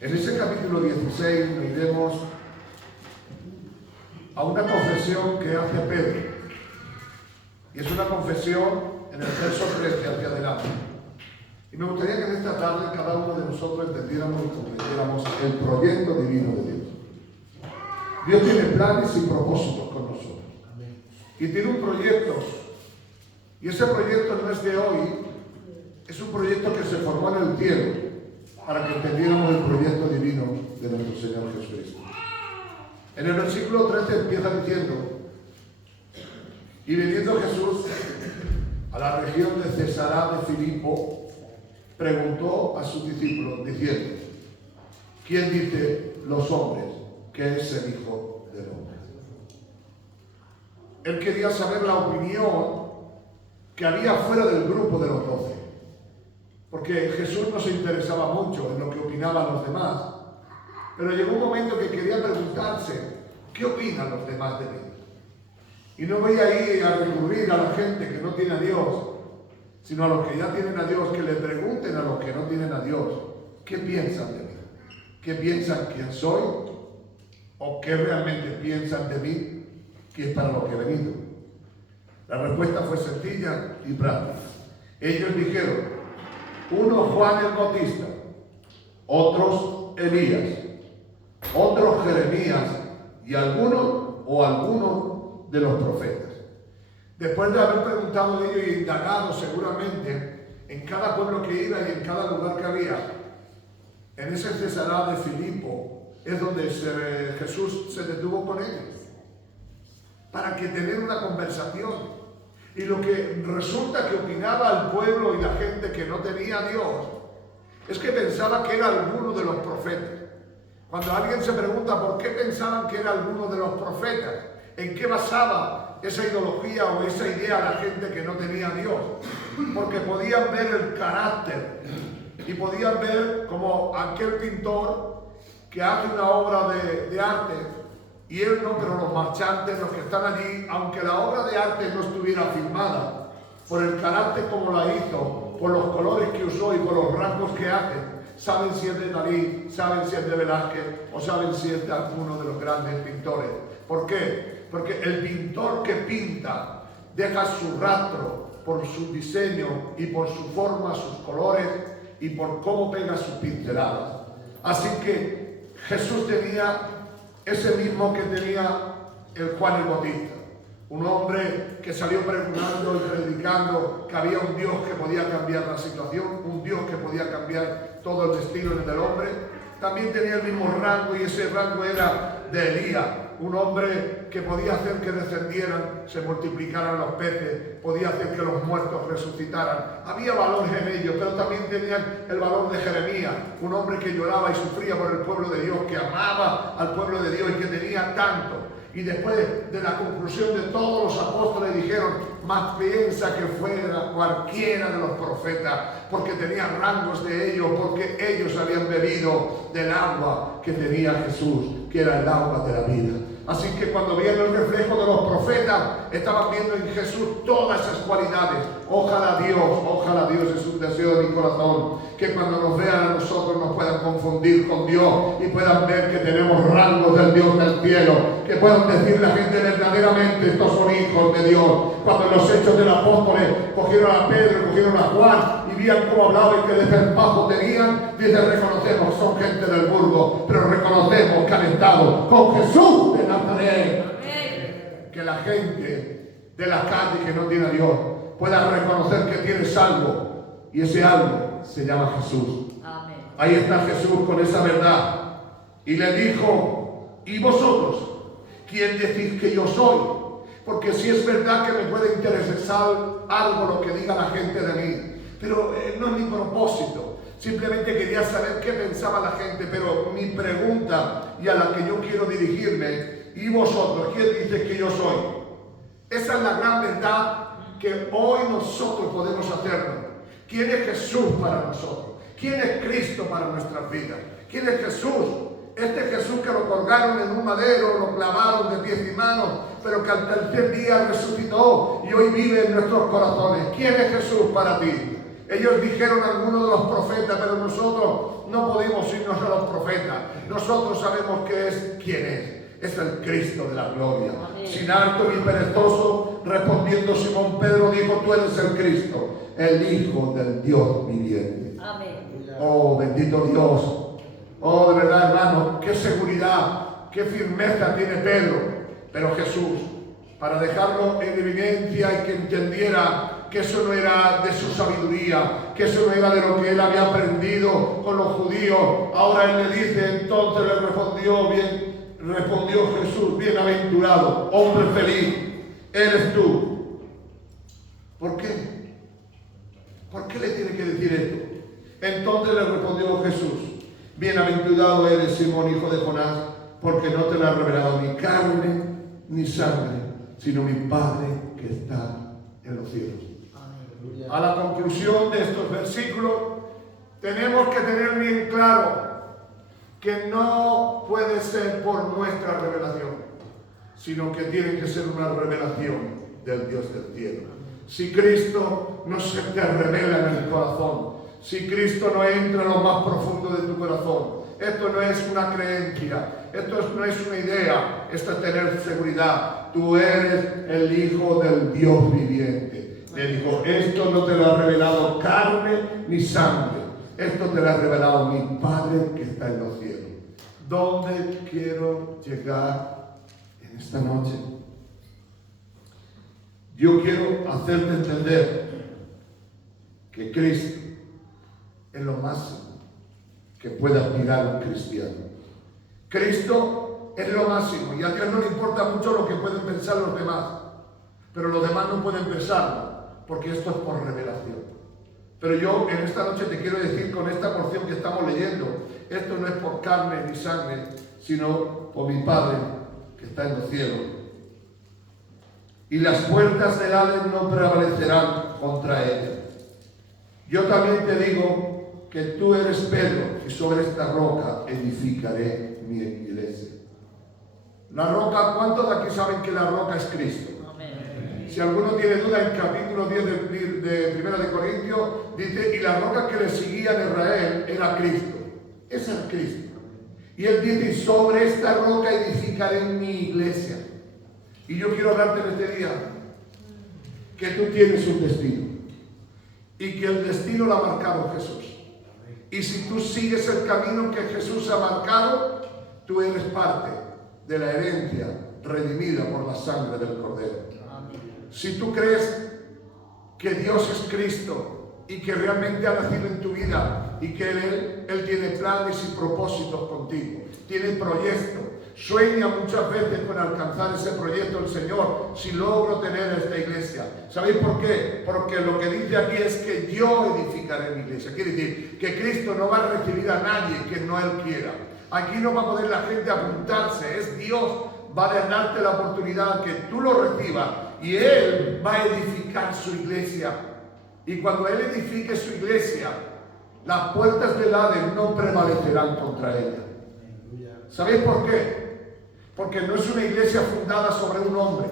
En ese capítulo 16 nos iremos a una confesión que hace Pedro. Y es una confesión en el verso 13 hacia adelante. Y me gustaría que en esta tarde cada uno de nosotros entendiéramos y comprendiéramos el proyecto divino de Dios. Dios tiene planes y propósitos con nosotros. Y tiene un proyecto. Y ese proyecto no es de hoy, es un proyecto que se formó en el cielo para que entendiéramos el proyecto divino de nuestro Señor Jesucristo. En el versículo 13 empieza diciendo: y viniendo Jesús a la región de Cesarea de Filipo, preguntó a sus discípulos diciendo: ¿quién dice los hombres que es el Hijo del Hombre? Él quería saber la opinión que había fuera del grupo de los 12, porque Jesús no se interesaba mucho en lo que opinaban los demás, pero llegó un momento que quería preguntarse: ¿qué opinan los demás de mí? Y no voy a ir a recurrir a la gente que no tiene a Dios, sino a los que ya tienen a Dios, que le pregunten a los que no tienen a Dios: ¿qué piensan de mí? ¿Qué piensan quién soy? ¿O qué realmente piensan de mí, que es para lo que he venido? La respuesta fue sencilla y práctica. Ellos dijeron: uno Juan el Bautista, otros Elías, otros Jeremías y algunos de los profetas. Después de haber preguntado ellos y indagado seguramente en cada pueblo que iba y en cada lugar que había, en ese Cesarea de Filipo es donde Jesús se detuvo con ellos para que tener una conversación. Y lo que resulta que opinaba el pueblo y la gente que no tenía a Dios es que pensaba que era alguno de los profetas. Cuando alguien se pregunta por qué pensaban que era alguno de los profetas, ¿en qué basaba esa ideología o esa idea la gente que no tenía a Dios? Porque podían ver el carácter y podían ver como aquel pintor que hace una obra de arte, y él no, pero los marchantes, los que están allí, aunque la obra de arte no estuviera filmada, por el carácter como la hizo, por los colores que usó y por los rasgos que hace, saben si es de Dalí, saben si es de Velázquez o saben si es de alguno de los grandes pintores. ¿Por qué? Porque el pintor que pinta deja su rastro por su diseño y por su forma, sus colores y por cómo pega sus pinceladas. Así que Jesús tenía ese mismo que tenía el Juan el Bautista, un hombre que salió pregonando y predicando que había un Dios que podía cambiar la situación, un Dios que podía cambiar todo el destino del hombre. También tenía el mismo rango, y ese rango era de Elías, un hombre que podía hacer que descendieran, se multiplicaran los peces, podía hacer que los muertos resucitaran. Había valores en ellos, pero también tenían el valor de Jeremías, un hombre que lloraba y sufría por el pueblo de Dios, que amaba al pueblo de Dios y que tenía tanto. Y después de la conclusión de todos los apóstoles dijeron: más piensa que fuera cualquiera de los profetas, porque tenían rangos de ellos, porque ellos habían bebido del agua que tenía Jesús, que era el agua de la vida. Así que cuando vieron el reflejo de los profetas, estaban viendo en Jesús todas esas cualidades. Ojalá Dios, es un deseo de mi corazón, que cuando nos vean a nosotros nos puedan confundir con Dios y puedan ver que tenemos rangos del Dios del cielo, que puedan decir la gente verdaderamente: estos son hijos de Dios. Cuando en los hechos de los apóstoles cogieron a Pedro, cogieron a Juan y vieron cómo hablaba y qué desparpajo tenían, dice: reconocemos, son gente del burgo, pero reconocemos que han estado con Jesús de Nazaret. Que la gente de la calle que no tiene a Dios pueda reconocer que tienes algo, y ese algo se llama Jesús. Amén. Ahí está Jesús con esa verdad, y le dijo: ¿y vosotros quién decís que yo soy? Porque si es verdad que me puede interesar algo lo que diga la gente de mí, pero no es mi propósito. Simplemente quería saber qué pensaba la gente, pero mi pregunta, y a la que yo quiero dirigirme: ¿y vosotros quién dice que yo soy? Esa es la gran verdad que hoy nosotros podemos hacerlo. ¿Quién es Jesús para nosotros? ¿Quién es Cristo para nuestras vidas? ¿Quién es Jesús? Este Jesús que lo colgaron en un madero, lo clavaron de pies y manos, pero que al tercer día resucitó y hoy vive en nuestros corazones. ¿Quién es Jesús para ti? Ellos dijeron algunos de los profetas, pero nosotros no podemos irnos a los profetas. Nosotros sabemos quién es. Es el Cristo de la gloria. Amén. Sin harto ni perezoso, respondiendo Simón Pedro, dijo: tú eres el Cristo, el Hijo del Dios viviente. Amén. Oh, bendito Dios. Oh, de verdad, hermano, qué seguridad, qué firmeza tiene Pedro. Pero Jesús, para dejarlo en evidencia y que entendiera que eso no era de su sabiduría, que eso no era de lo que él había aprendido con los judíos, ahora él le dice, entonces le respondió Jesús: bienaventurado, hombre feliz, eres tú. ¿Por qué? ¿Por qué le tiene que decir esto? Entonces le respondió Jesús: bienaventurado eres, Simón, hijo de Jonás, porque no te lo ha revelado ni carne ni sangre, sino mi Padre que está en los cielos. Amén. A la conclusión de estos versículos, tenemos que tener bien claro que no puede ser por nuestra revelación, sino que tiene que ser una revelación del Dios del cielo. Si Cristo no se te revela en el corazón, si Cristo no entra en lo más profundo de tu corazón, esto no es una creencia, esto no es una idea, esto es tener seguridad. Tú eres el Hijo del Dios viviente. Le dijo: esto no te lo ha revelado carne ni sangre, esto te lo ha revelado mi Padre que está en los cielos. ¿Dónde quiero llegar en esta noche? Yo quiero hacerte entender que Cristo es lo máximo que puede aspirar un cristiano. Cristo es lo máximo, y a Dios no le importa mucho lo que pueden pensar los demás, pero los demás no pueden pensarlo, porque esto es por revelación. Pero yo en esta noche te quiero decir, con esta porción que estamos leyendo, esto no es por carne ni sangre, sino por mi Padre que está en los cielos. Y las puertas del Hades no prevalecerán contra ella. Yo también te digo que tú eres Pedro, y sobre esta roca edificaré mi iglesia. La roca, ¿cuántos de aquí saben que la roca es Cristo? Amén. Si alguno tiene duda, en capítulo 10 de 1 de Corintios dice: y la roca que le seguía de Israel era Cristo. Es el Cristo. Y él dice: y sobre esta roca edificaré mi iglesia. Y yo quiero hablarte en este día que tú tienes un destino, y que el destino lo ha marcado Jesús. Y si tú sigues el camino que Jesús ha marcado, tú eres parte de la herencia redimida por la sangre del Cordero. Si tú crees que Dios es Cristo y que realmente ha nacido en tu vida y que Él tiene planes y propósitos contigo, tiene proyectos, sueña muchas veces con alcanzar ese proyecto el Señor, si logro tener esta iglesia. ¿Sabéis por qué? Porque lo que dice aquí es que yo edificaré mi iglesia. Quiere decir que Cristo no va a recibir a nadie que no Él quiera. Aquí no va a poder la gente apuntarse, es Dios, va a darte la oportunidad que tú lo recibas y Él va a edificar su iglesia. Y cuando Él edifique su iglesia, las puertas del Hades no prevalecerán contra ella. ¿Sabéis por qué? Porque no es una iglesia fundada sobre un hombre,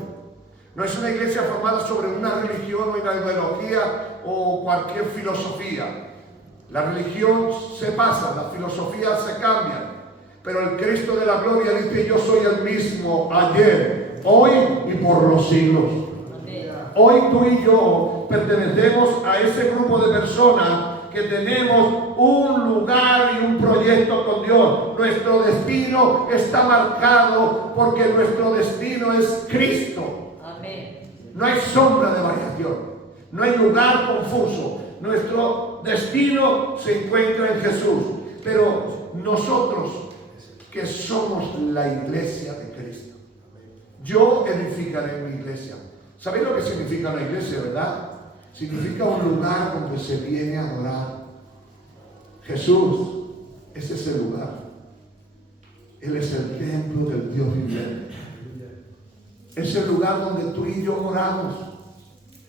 no es una iglesia formada sobre una religión o una ideología o cualquier filosofía. La religión se pasa, las filosofías se cambian, pero el Cristo de la gloria dice: yo soy el mismo ayer, hoy y por los siglos. Hoy tú y yo pertenecemos a ese grupo de personas que tenemos un lugar y un proyecto con Dios. Nuestro destino está marcado porque nuestro destino es Cristo. Amén. No hay sombra de variación, no hay lugar confuso. Nuestro destino se encuentra en Jesús, pero nosotros que somos la iglesia de Cristo, yo edificaré mi iglesia. ¿Sabéis lo que significa la iglesia, verdad? Significa un lugar donde se viene a adorar. Jesús es ese lugar. Él es el templo del Dios viviente. Es el lugar donde tú y yo oramos.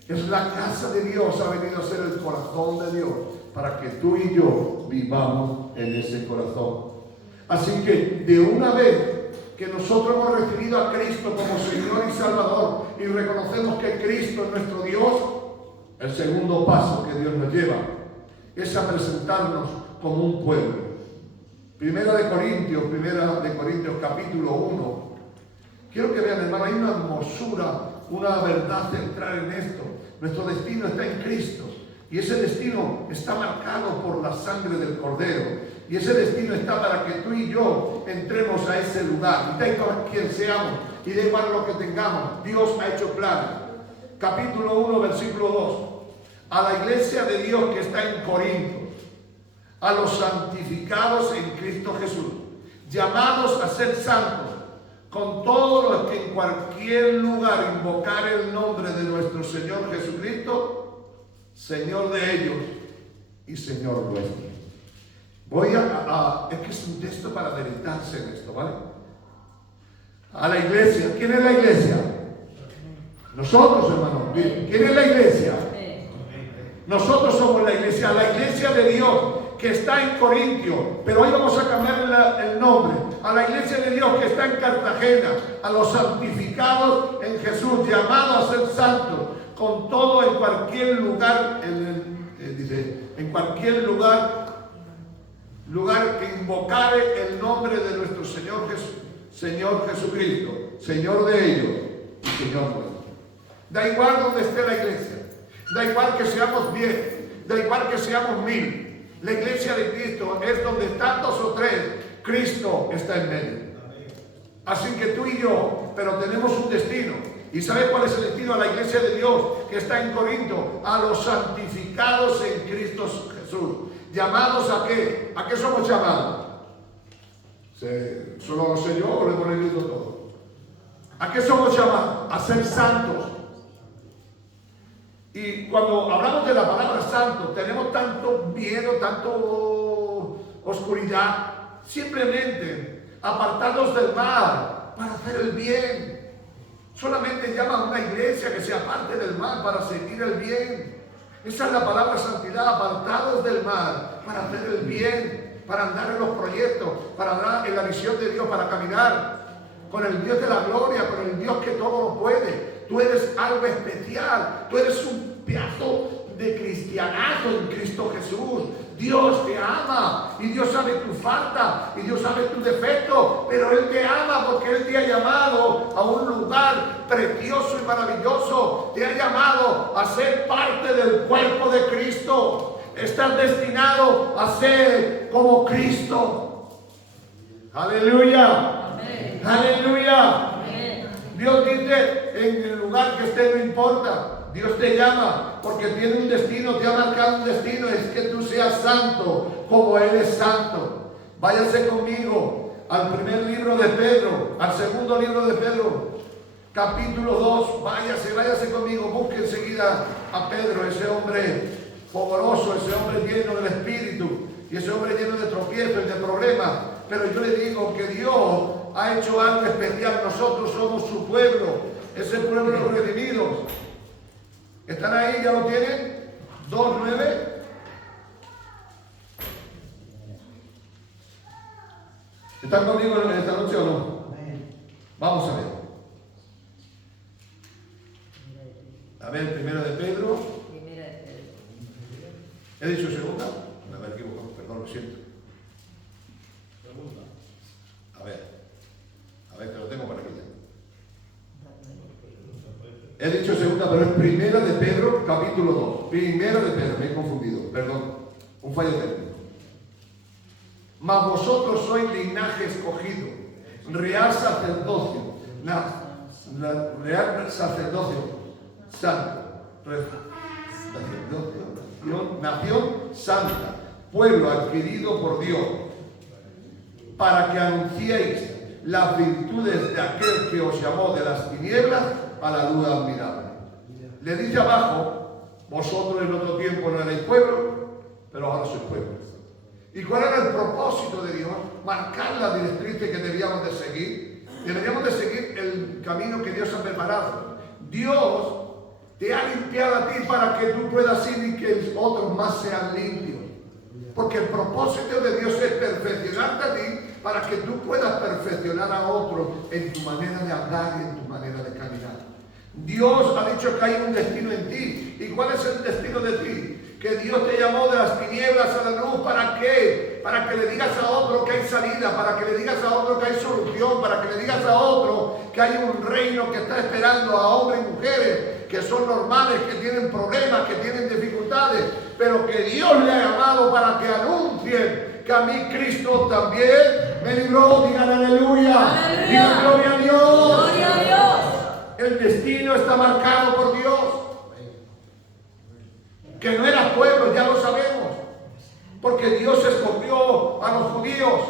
Es la casa de Dios, ha venido a ser el corazón de Dios para que tú y yo vivamos en ese corazón. Así que de una vez que nosotros hemos recibido a Cristo como Señor y Salvador y reconocemos que Cristo es nuestro Dios, el segundo paso que Dios nos lleva es a presentarnos como un pueblo. Primera de Corintios capítulo 1. Quiero que vean, hermano, hay una hermosura, una verdad central en esto. Nuestro destino está en Cristo. Y ese destino está marcado por la sangre del Cordero. Y ese destino está para que tú y yo entremos a ese lugar. Y da igual quien seamos, y da igual lo que tengamos. Dios ha hecho plan. Capítulo 1, versículo 2. A la iglesia de Dios que está en Corinto, a los santificados en Cristo Jesús, llamados a ser santos, con todos los que en cualquier lugar invocar el nombre de nuestro Señor Jesucristo, Señor de ellos y Señor nuestro. Es que es un texto para meditarse en esto, ¿vale? A la iglesia. ¿Quién es la iglesia? Nosotros, hermanos. ¿Quién es la iglesia? Nosotros somos la iglesia de Dios que está en Corintio, pero hoy vamos a cambiar el nombre. A la iglesia de Dios que está en Cartagena, a los santificados en Jesús, llamados a ser santos, con todo en cualquier lugar, dice, en cualquier lugar que invocare el nombre de nuestro Señor Jesucristo, Señor de ellos y Señor nuestro. Da igual donde esté la iglesia, da igual que seamos 10, da igual que seamos 1000. La iglesia de Cristo es donde están 2 o 3, Cristo está en medio. Así que tú y yo, pero tenemos un destino. ¿Y sabes cuál es el destino? A la iglesia de Dios que está en Corinto, a los santificados en Cristo Jesús. ¿Llamados a qué? ¿A qué somos llamados? ¿Solo lo sé yo o lo hemos leído todo? ¿A qué somos llamados? A ser santos. Y cuando hablamos de la palabra santo, tenemos tanto miedo, tanto oscuridad, simplemente apartados del mal para hacer el bien. Solamente llama a una iglesia que se aparte del mal para seguir el bien. Esa es la palabra santidad, apartados del mal para hacer el bien, para andar en los proyectos, para andar en la visión de Dios, para caminar con el Dios de la gloria, con el Dios que todo lo puede. Tú eres algo especial, tú eres un pedazo de cristianazo en Cristo Jesús. Dios te ama y Dios sabe tu falta y Dios sabe tu defecto, pero Él te ama porque Él te ha llamado a un lugar precioso y maravilloso. Te ha llamado a ser parte del cuerpo de Cristo. Estás destinado a ser como Cristo. Aleluya. Amén. Aleluya. Amén. Dios dice, en el lugar que esté no importa. Dios te llama porque tiene un destino, te ha marcado un destino, es que tú seas santo como Él es santo. Váyase conmigo al primer libro de Pedro, al segundo libro de Pedro, capítulo 2, váyase conmigo, busque enseguida a Pedro, ese hombre poderoso, ese hombre lleno del Espíritu y ese hombre lleno de tropiezos y de problemas. Pero yo le digo que Dios ha hecho algo especial, nosotros somos su pueblo, ese pueblo de los redimidos. ¿Están ahí? ¿Ya lo tienen? 2:9. ¿Están conmigo esta noche o no? Vamos a ver. A ver, primero de Pedro. ¿He dicho segunda? Me he equivocado, perdón, lo siento. A ver, que lo tengo para aquí ya. He dicho segunda, pero es primera de Pedro, capítulo 2. Primera de Pedro, me he confundido, perdón, un fallo técnico. Mas vosotros sois linaje escogido, real sacerdocio, real sacerdocio, santo, nación santa, pueblo adquirido por Dios, para que anunciéis las virtudes de aquel que os llamó de las tinieblas a la luz admirable. Le dice abajo, vosotros en otro tiempo no erais pueblo, pero ahora sois pueblo. ¿Y cuál era el propósito de Dios? Marcar la directriz que debíamos de seguir. Deberíamos de seguir el camino que Dios ha preparado. Dios te ha limpiado a ti para que tú puedas ir y que otros más sean limpios. Porque el propósito de Dios es perfeccionarte a ti para que tú puedas perfeccionar a otros en tu manera de hablar y en tu manera de caminar. Dios ha dicho que hay un destino en ti. ¿Y cuál es el destino de ti? que Dios te llamó de las tinieblas a la luz. ¿Para qué? Para que le digas a otro que hay salida, para que le digas a otro que hay solución, para que le digas a otro que hay un reino que está esperando a hombres y mujeres que son normales, que tienen problemas, que tienen dificultades, pero que Dios le ha llamado para que anuncien que a mí Cristo también me libró. Digan aleluya. ¡Aleluya! Digan gloria a Dios. ¡Gloria a Dios! El destino está marcado por Dios. Que no era pueblo, ya lo sabemos, porque Dios escogió a los judíos.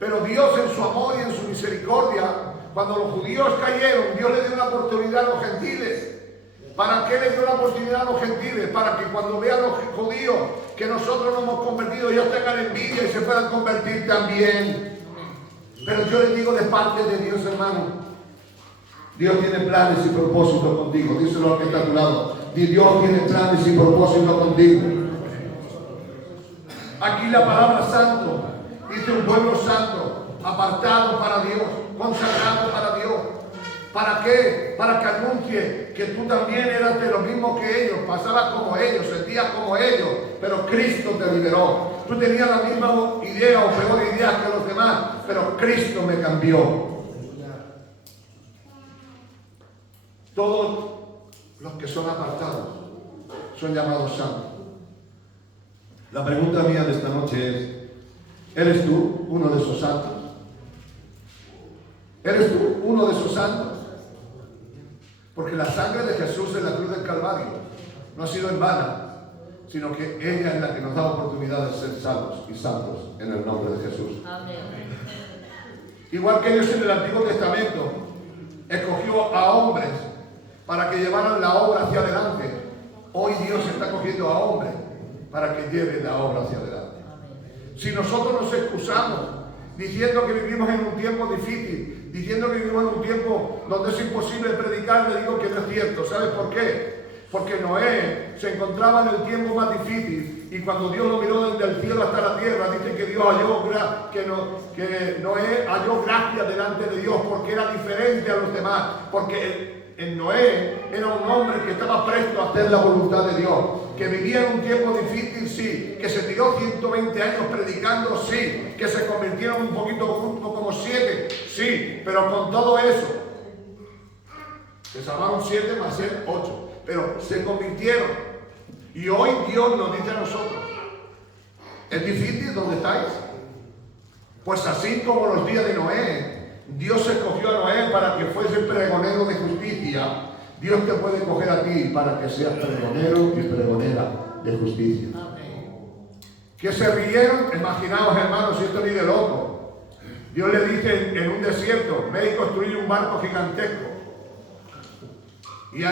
Pero Dios, en su amor y en su misericordia, cuando los judíos cayeron, Dios le dio una oportunidad a los gentiles. ¿Para qué le dio la oportunidad a los gentiles? Para que cuando vean los judíos que nosotros nos hemos convertido, ellos tengan envidia y se puedan convertir también. Pero yo les digo de parte de Dios, hermano, Dios tiene planes y propósitos contigo. Díselo al que está a tu lado. Dios tiene planes y propósitos contigo. Aquí la palabra santo dice un pueblo santo, apartado para Dios, consagrado para Dios. ¿Para qué? Para que anuncie que tú también eras de lo mismo que ellos, pasabas como ellos, sentías como ellos, pero Cristo te liberó. Tú tenías la misma idea o peor idea que los demás, pero Cristo me cambió. Todos los que son apartados son llamados santos. La pregunta mía de esta noche es: ¿eres tú uno de esos santos? ¿Eres tú uno de esos santos? Porque la sangre de Jesús en la cruz del Calvario no ha sido en vana, sino que ella es la que nos da la oportunidad de ser salvos y santos en el nombre de Jesús. Amén. Igual que Dios en el Antiguo Testamento escogió a hombres para que llevaran la obra hacia adelante, hoy Dios está cogiendo a hombres para que lleven la obra hacia adelante. Si nosotros nos excusamos diciendo que vivimos en un tiempo difícil, diciendo que vivimos en un tiempo donde es imposible predicar, le digo que no es cierto. ¿Sabes por qué? Porque Noé se encontraba en el tiempo más difícil y cuando Dios lo miró desde el cielo hasta la tierra, dice que Dios que Noé halló gracia delante de Dios porque era diferente a los demás, porque en Noé era un hombre que estaba presto a hacer la voluntad de Dios, que vivía en un tiempo difícil, sí, que se tiró 120 años predicando, sí, que se convirtieron un poquito como 7, sí, pero con todo eso, se salvaron 7 más 7, 8, pero se convirtieron. Y hoy Dios nos dice a nosotros: ¿es difícil donde estáis? Pues así como los días de Noé, Dios escogió a Noé para que fuese pregonero de justicia. Dios te puede coger a ti para que seas pregonero y pregonera de justicia. Que se rieron, imaginaos, hermanos, si esto ni de loco. Dios le dice en un desierto: ve y construye un barco gigantesco. Y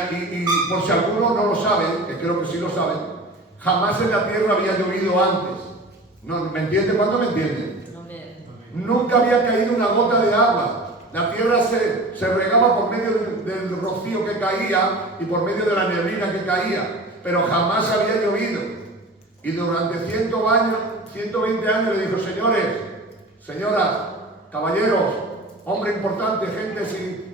por si algunos no lo saben, que creo que sí lo saben, jamás en la tierra había llovido antes. ¿No? ¿Me entienden? ¿Cuándo me entienden? Nunca había caído una gota de agua. La tierra se regaba por medio del rocío que caía y por medio de la neblina que caía, pero jamás había llovido. Y durante 120 años le dijo: señores, señoras, caballeros, hombre importante, gente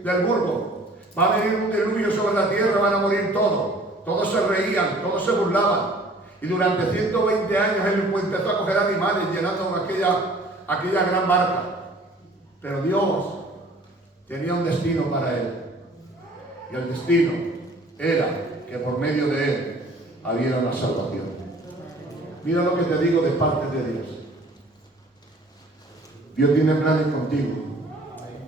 del burgo, va a venir un diluvio sobre la tierra, van a morir todos. Todos se reían, todos se burlaban. Y durante 120 años él empezó a coger animales llenando aquella gran barca. Pero Dios tenía un destino para él. Y el destino era que por medio de él había una salvación. Mira lo que te digo de parte de Dios. Dios tiene planes contigo.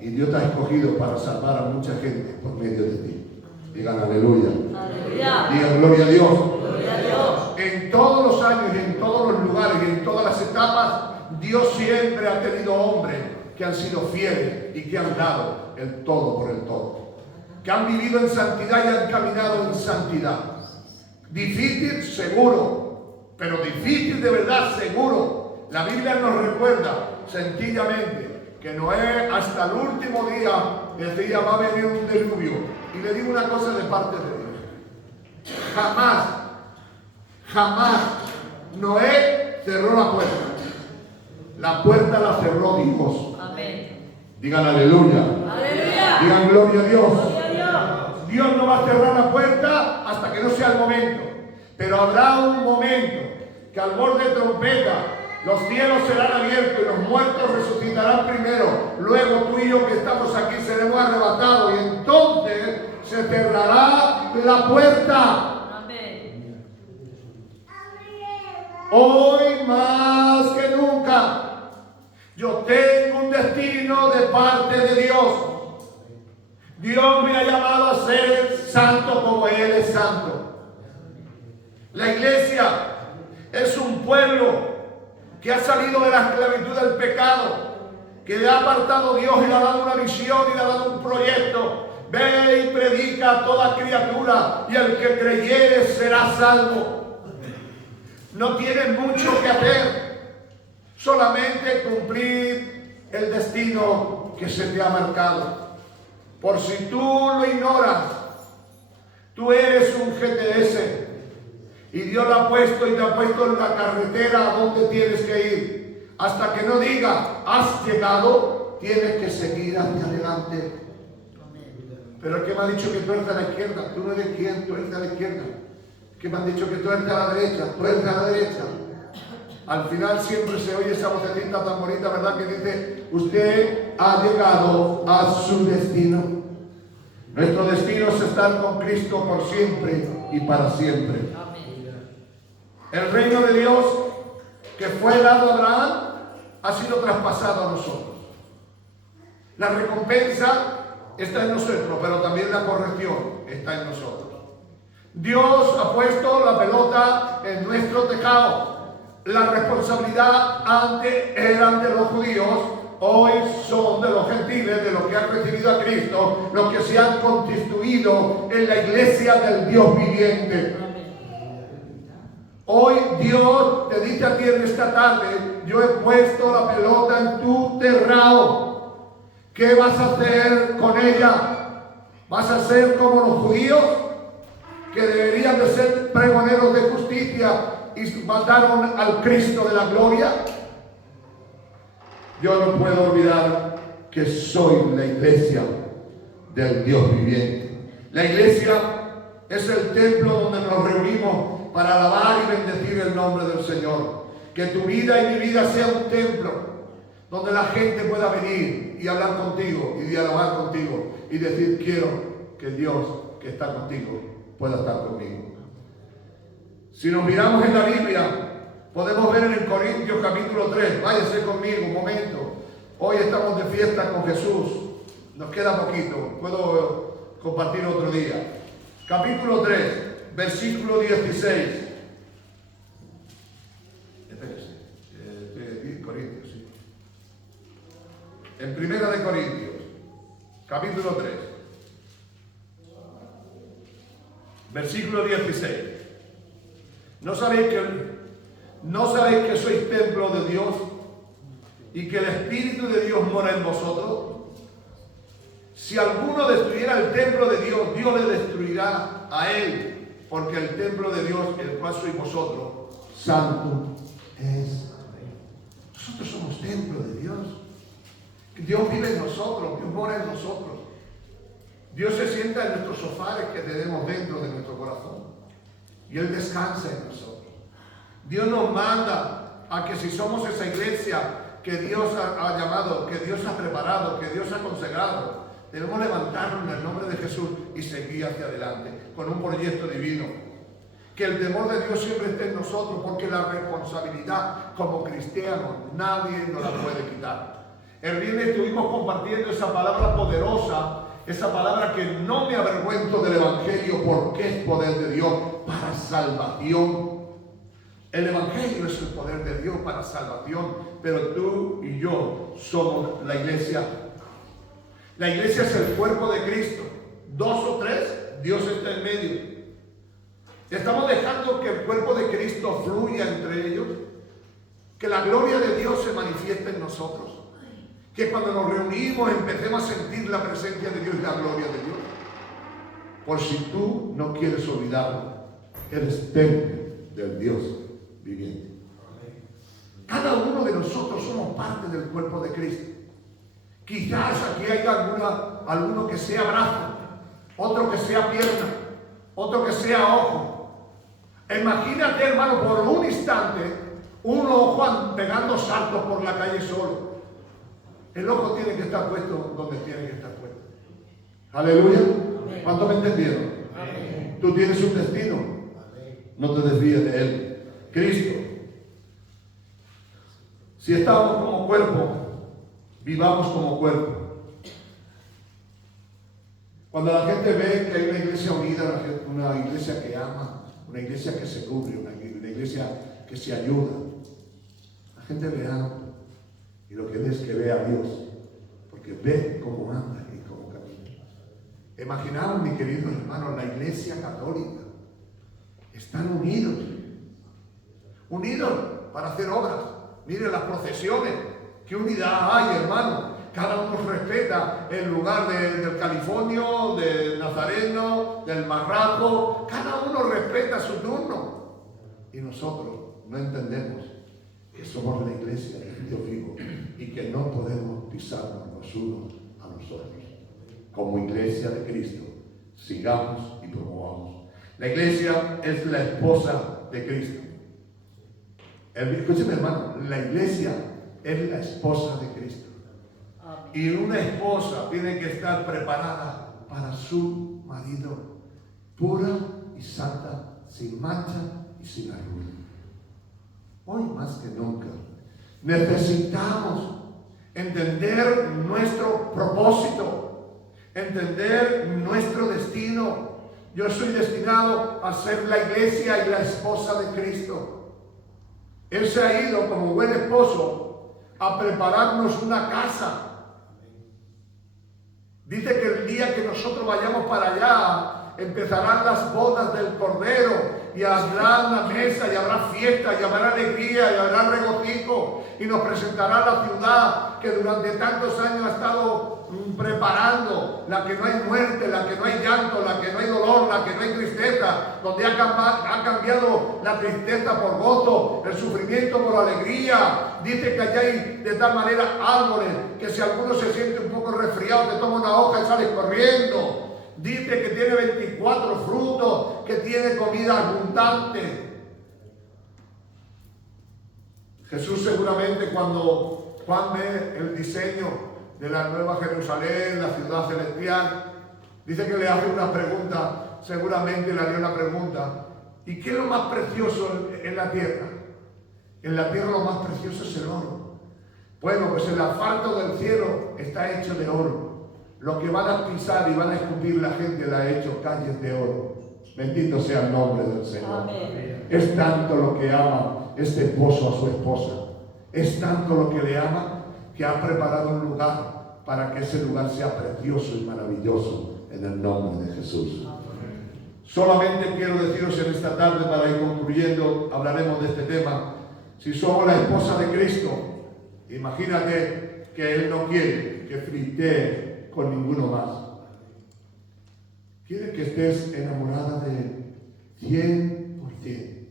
Y Dios te ha escogido para salvar a mucha gente por medio de ti. Digan aleluya. Aleluya. Digan gloria a Dios. Gloria a Dios. En todos los años y en todos los lugares y en todas las etapas, Dios siempre ha tenido hombres que han sido fieles y que han dado el todo por el todo. Que han vivido en santidad y han caminado en santidad. Difícil, seguro, pero difícil de verdad, seguro. La Biblia nos recuerda sencillamente que Noé hasta el último día decía: va a venir un diluvio. Y le digo una cosa de parte de Dios: jamás Noé cerró la puerta. La puerta la cerró Dios. Amén. Digan aleluya. Aleluya. Digan gloria a Dios. Gloria a Dios. Dios no va a cerrar la puerta hasta que no sea el momento. Pero habrá un momento que al voz de trompeta los cielos serán abiertos y los muertos resucitarán primero. Luego tú y yo que estamos aquí seremos arrebatados y entonces se cerrará la puerta. Amén. Hoy más que nunca yo tengo un destino de parte de Dios. Dios me ha llamado a ser santo como Él es santo. La iglesia es un pueblo que ha salido de la esclavitud del pecado, que le ha apartado Dios y le ha dado una visión y le ha dado un proyecto. Ve y predica a toda criatura y el que creyere será salvo. No tienes mucho que hacer, solamente cumplir el destino que se te ha marcado. Por si tú lo ignoras, tú eres un GTS. Y Dios lo ha puesto y te ha puesto en la carretera a donde tienes que ir. Hasta que no diga, has llegado, tienes que seguir hacia adelante. Pero el que me ha dicho que tú eres a la izquierda, tú no eres quien, tú eres a la izquierda. El que me han dicho que tú eres a la derecha, tú eres a la derecha. Al final siempre se oye esa vocecita tan bonita, ¿verdad? Que dice, usted ha llegado a su destino. Nuestro destino es estar con Cristo por siempre y para siempre. El reino de Dios que fue dado a Abraham ha sido traspasado a nosotros. La recompensa está en nosotros, pero también la corrección está en nosotros. Dios ha puesto la pelota en nuestro tejado. La responsabilidad antes eran de los judíos, hoy son de los gentiles, de los que han recibido a Cristo, los que se han constituido en la iglesia del Dios viviente. Hoy Dios te dice a ti en esta tarde, yo he puesto la pelota en tu terrao. ¿Qué vas a hacer con ella? ¿Vas a ser como los judíos que deberían de ser pregoneros de justicia y mataron al Cristo de la gloria? Yo no puedo olvidar que soy la iglesia del Dios viviente. La iglesia es el templo donde nos reunimos para alabar y bendecir el nombre del Señor. Que tu vida y mi vida sea un templo donde la gente pueda venir y hablar contigo y dialogar contigo y decir, quiero que Dios que está contigo pueda estar conmigo. Si nos miramos en la Biblia, podemos ver en Corintios capítulo 3, váyase conmigo un momento. Hoy estamos de fiesta con Jesús, nos queda poquito, puedo compartir otro día. Capítulo 3. Versículo 16. Espérese. Corintios, sí. En Primera de Corintios, capítulo 3. Versículo 16. ¿No sabéis que sois templo de Dios y que el Espíritu de Dios mora en vosotros? Si alguno destruyera el templo de Dios, Dios le destruirá a él. Porque el templo de Dios, el cual sois vosotros, santo es. Nosotros somos templo de Dios. Dios vive en nosotros, Dios mora en nosotros. Dios se sienta en nuestros sofares que tenemos dentro de nuestro corazón. Y Él descansa en nosotros. Dios nos manda a que si somos esa iglesia que Dios ha llamado, que Dios ha preparado, que Dios ha consagrado, debemos levantarnos en el nombre de Jesús y seguir hacia adelante con un proyecto divino. Que el temor de Dios siempre esté en nosotros, porque la responsabilidad como cristianos nadie nos la puede quitar. El viernes estuvimos compartiendo esa palabra poderosa, esa palabra que no me avergüenzo del Evangelio porque es poder de Dios para salvación. El Evangelio es el poder de Dios para salvación, pero tú y yo somos la iglesia. La iglesia es el cuerpo de Cristo. 2 o 3, Dios está en medio. Estamos dejando que el cuerpo de Cristo fluya entre ellos, que la gloria de Dios se manifieste en nosotros, que cuando nos reunimos empecemos a sentir la presencia de Dios y la gloria de Dios. Por si tú no quieres olvidarlo, eres templo del Dios viviente. Cada uno de nosotros somos parte del cuerpo de Cristo. Quizás aquí haya alguno que sea brazo, otro que sea pierna, otro que sea ojo. Imagínate, hermano, por un instante, uno Juan pegando saltos por la calle solo. El ojo tiene que estar puesto donde tiene que estar puesto. Aleluya. ¿Cuántos me entendieron? Amén. Tú tienes un destino. No te desvíes de él. Cristo. Si estamos como cuerpo, vivamos como cuerpo. Cuando la gente ve que hay una iglesia unida, una iglesia que ama, una iglesia que se cubre, una iglesia que se ayuda, la gente ve algo. Y lo que es que ve a Dios, porque ve cómo anda y cómo camina. Imaginaos, mi querido hermano, la iglesia católica. Están unidos. Unidos para hacer obras. Miren las procesiones. ¿Qué unidad hay, hermano? Cada uno respeta el lugar del californio, del nazareno, del marrajo. Cada uno respeta su turno. Y nosotros no entendemos que somos la iglesia del Dios vivo y que no podemos pisarnos los unos a los otros. Como iglesia de Cristo, sigamos y promovamos. La iglesia es la esposa de Cristo. Escúcheme, hermano, la iglesia es la esposa de Cristo. Y una esposa tiene que estar preparada para su marido, pura y santa, sin mancha y sin arruga. Hoy más que nunca necesitamos entender nuestro propósito, entender nuestro destino. Yo soy destinado a ser la iglesia y la esposa de Cristo. Él se ha ido como buen esposo a prepararnos una casa. Dice que el día que nosotros vayamos para allá, empezarán las bodas del Cordero y habrá una mesa y habrá fiesta y habrá alegría y habrá regocijo y nos presentará la ciudad que durante tantos años ha estado preparando, la que no hay muerte, la que no hay llanto, la que no hay dolor, la que no hay tristeza, donde ha cambiado la tristeza por gozo, el sufrimiento por alegría. Dice que allá hay de tal manera árboles que si alguno se siente un poco resfriado te toma una hoja y sale corriendo. Dice que tiene 24 frutos, que tiene comida abundante. Jesús seguramente cuando Juan ve el diseño de la Nueva Jerusalén, la ciudad celestial, dice que le hace una pregunta, seguramente le haría una pregunta. ¿Y qué es lo más precioso en la tierra? En la tierra lo más precioso es el oro. Bueno, pues el asfalto del cielo está hecho de oro. Lo que van a pisar y van a escupir la gente le ha hecho calles de oro. Bendito sea el nombre del Señor. Amén. Es tanto lo que ama este esposo a su esposa. Es tanto lo que le ama que ha preparado un lugar para que ese lugar sea precioso y maravilloso en el nombre de Jesús. Solamente quiero deciros en esta tarde, para ir concluyendo, hablaremos de este tema. Si somos la esposa de Cristo, imagínate que Él no quiere que flirtees con ninguno más. Quiere que estés enamorada de Él 100%.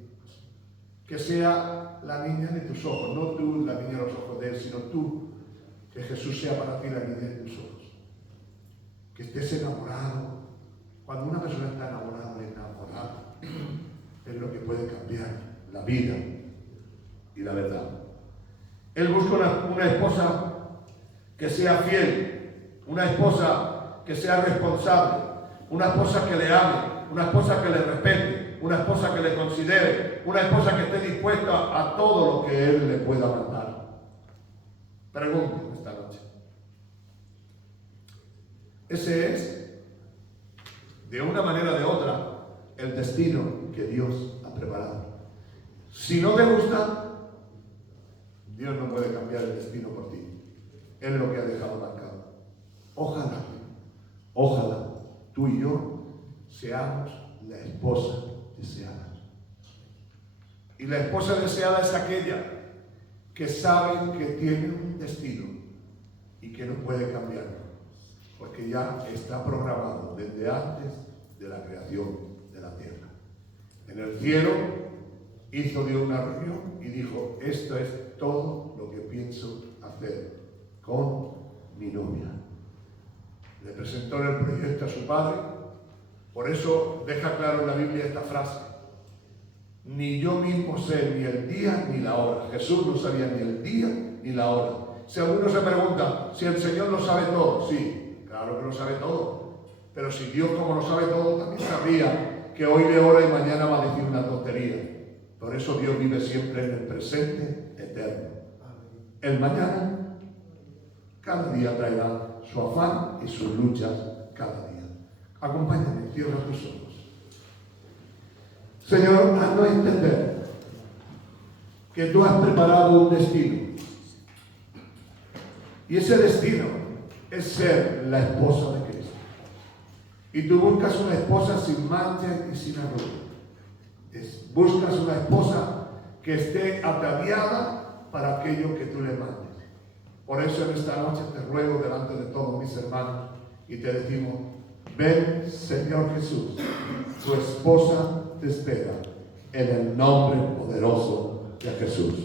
Que sea la niña de tus ojos, no tú la niña de los ojos de Él, sino tú, que Jesús sea para ti la niña de tus ojos. Que estés enamorado. Cuando una persona está enamorada, es lo que puede cambiar la vida y la verdad. Él busca una esposa que sea fiel, una esposa que sea responsable, una esposa que le ame, una esposa que le respete, una esposa que le considere, una esposa que esté dispuesta a todo lo que Él le pueda mandar. Pregunto esta noche. Ese es, de una manera o de otra, el destino que Dios ha preparado. Si no te gusta, Dios no puede cambiar el destino por ti. Él es lo que ha dejado marcado. Ojalá tú y yo seamos la esposa deseada. Y la esposa deseada es aquella que sabe que tiene un destino y que no puede cambiarlo, porque ya está programado desde antes de la creación de la tierra. En el cielo hizo Dios una reunión y dijo: esto es todo lo que pienso hacer con mi novia. Le presentó el proyecto a su padre. Por eso deja claro en la Biblia esta frase: ni yo mismo sé ni el día ni la hora. Jesús no sabía ni el día ni la hora. Si alguno se pregunta si el Señor lo sabe todo, sí, claro que lo sabe todo. Pero si Dios, como lo sabe todo, también sabía que hoy le ora y mañana va a decir una tontería. Por eso Dios vive siempre en el presente eterno. El mañana, cada día traerá su afán y sus luchas cada día. Acompáñame, cierra tus ojos. Señor, haznos entender que tú has preparado un destino. Y ese destino es ser la esposa de Cristo. Y tú buscas una esposa sin mancha y sin arruga. Buscas una esposa que esté ataviada para aquello que tú le mandes. Por eso en esta noche te ruego delante de todos mis hermanos y te decimos: ven, Señor Jesús, tu esposa te espera, en el nombre poderoso de Jesús.